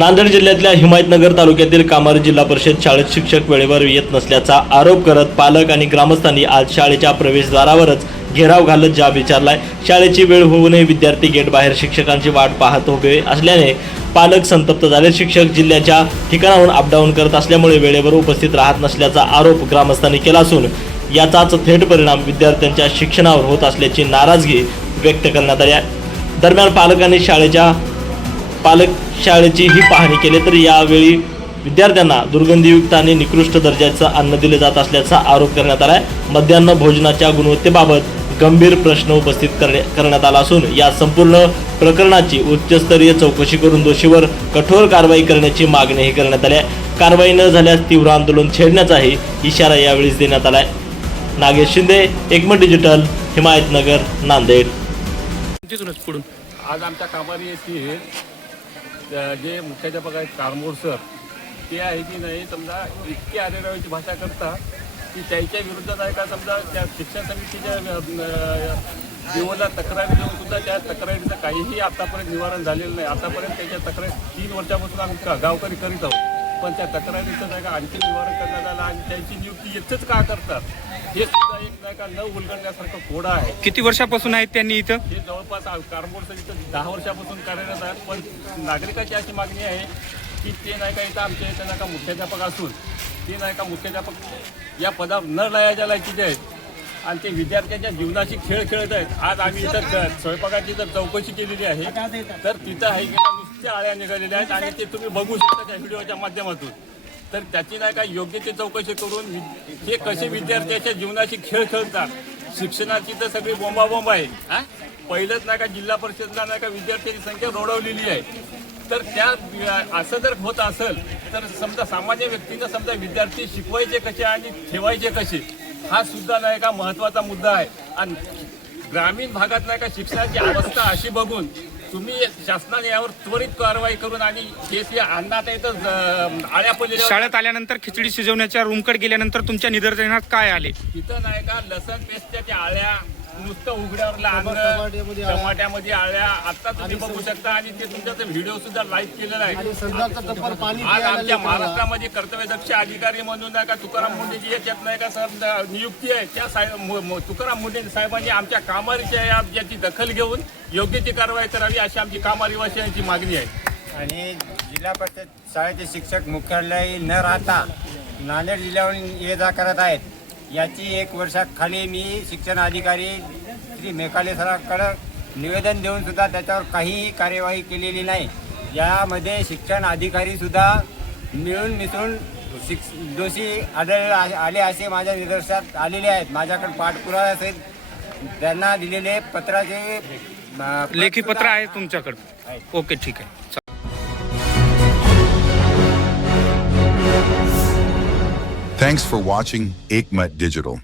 नांदेड जिल्ह्यातल्या हिमायतनगर तालुक्यातील कामारी जिल्हा परिषद शाळेत शिक्षक वेळेवर येत नसल्याचा आरोप करत पालक आणि ग्रामस्थांनी आज शाळेच्या प्रवेशद्वारावरच घेराव घालत जाब विचारलाय। शाळेची वेळ होऊ नये, विद्यार्थी गेट बाहेर शिक्षकांची वाट पाहत उभे असल्याने पालक संतप्त झाले। शिक्षक जिल्ह्याच्या ठिकाणाहून अपडाऊन करत असल्यामुळे वेळेवर उपस्थित राहत नसल्याचा आरोप ग्रामस्थांनी केला असून याचाच थेट परिणाम विद्यार्थ्यांच्या शिक्षणावर होत असल्याची नाराजगी व्यक्त करण्यात आली आहे। दरम्यान पालक शाळेची ही पाहणी केली तर यावेळी विद्यार्थ्यांना दुर्गंधीयुक्त आणि निकृष्ट दर्जाचं अन्न दिले जात असल्याचा आरोप करण्यात आला आहे। मध्यान्ह भोजनाच्या गुणवत्तेबाबत गंभीर प्रश्न उपस्थित करण्यात आला असून या संपूर्ण प्रकरणाची उच्चस्तरीय चौकशी करून दोषीवर कठोर कारवाई करण्याची मागणीही करण्यात आली आहे। कारवाई न झाल्यास तीव्र आंदोलन छेडण्याचाही इशारा यावेळी देण्यात आला आहे। नागेश शिंदे, एकमत डिजिटल, हिमायतनगर, नांदेड। आज आमच्या कामारी येथे जे मुख्याध्यापक आहेत कारमोड सर, ते आहे की नाही समजा इतकी आरेरावीची भाषा करता की त्याच्या विरुद्धात आहे का समजा त्या शिक्षण समितीच्या जीवनला तक्रारी देऊन सुद्धा त्या तक्रारीचं काहीही आतापर्यंत निवारण झालेलं नाही। आतापर्यंत त्याच्या तक्रारी 3 वर्षापासून आम्ही गावकरी करीत आहोत, पण त्या तक्रारीचं नाही का आणखी निवारण करण्यात आलं आणि त्यांची नियुक्ती इथंच का करतात हे सुद्धा एक नाही का न उलगडण्यासारखं कोडा आहे। किती वर्षापासून आहेत त्यांनी इथं? हे जवळपास कारमोड इथं 10 वर्षापासून कार्यरत आहेत, पण नागरिकांची अशी मागणी आहे की ते नाही का इथं आमच्या इथं नाही का मुख्याध्यापक असून ते नाही का मुख्याध्यापक या पदावर न लायाच्या लायकीचे आहेत आणि ते विद्यार्थ्यांच्या जीवनाशी खेळ खेळत आहेत। आज आम्ही इथं स्वयंपाकाची जर चौकशी केलेली आहे तर तिथं आहे की नुसत्या आळ्या निघालेल्या आहेत आणि ते तुम्ही बघू शकता त्या व्हिडिओच्या माध्यमातून। तर त्याची नाही का योग्य ते चौकशी करून हे कसे विद्यार्थ्याच्या जीवनाशी खेळ खेळतात। शिक्षणाची तर सगळी बोंबाबोंब आहे। पहिलंच नाही का जिल्हा परिषदला नाही का विद्यार्थ्यांची संख्या रोडवलेली आहे, तर त्या असं जर होत असेल तर समजा सामान्य व्यक्तींना समजा विद्यार्थी शिकवायचे कसे आणि ठेवायचे कसे हा सुद्धा नाही का महत्त्वाचा मुद्दा आहे। आणि ग्रामीण भागात नाही का शिक्षणाची अवस्था अशी बघून तुम्ही शासनाने यावर त्वरित कारवाई करून आणि हे अन्नात इथं आळ्या पडलेल्या शाळेत आल्यानंतर खिचडी शिजवण्याच्या रूमकडे गेल्यानंतर तुमच्या निदर्शनात काय आले? तिथं नाही का लसण पेस्टच्या आळ्या, नुसतं उघड्यावरला अन्न, टमाट्यामध्ये आळ्या आता तुम्ही बघू शकता आणि ते तुमचा व्हिडिओ सुद्धा लाईव्ह केलेला आहे। आज आमच्या महाराष्ट्रामध्ये कर्तव्यदक्ष अधिकारी म्हणून नाही का तुकाराम मुंडेजी याच्यात नाही का नियुक्ती आहे, त्या तुकाराम मुंडे साहेबांनी आमच्या कामारीच्या याची दखल घेऊन योग्य ती कारवाई करावी अशी आमची कामारीवासियांची मागणी आहे। आणि जिल्हा परिषद शाळेचे शिक्षक मुख्यालय न राहता नांदेड जिल्ह्यावरून ये जा करत आहेत, याची 1 वर्षाखाली मी शिक्षण अधिकारी श्री मेकाले सरांकडे निवेदन देऊन सुद्धा त्याच्यावर काहीही कार्यवाही केलेली नाही। यामध्ये शिक्षण अधिकारी सुद्धा मिळून मिसळून दोषी आले असे माझ्या निदर्शनात आलेले आहेत। माझ्याकडे पाठपुराव्यासहित त्यांना दिलेले पत्राचे लेखी पत्र आहे तुमच्याकडे? ओके, ठीक आहे। Thanks for watching Ekmat Digital.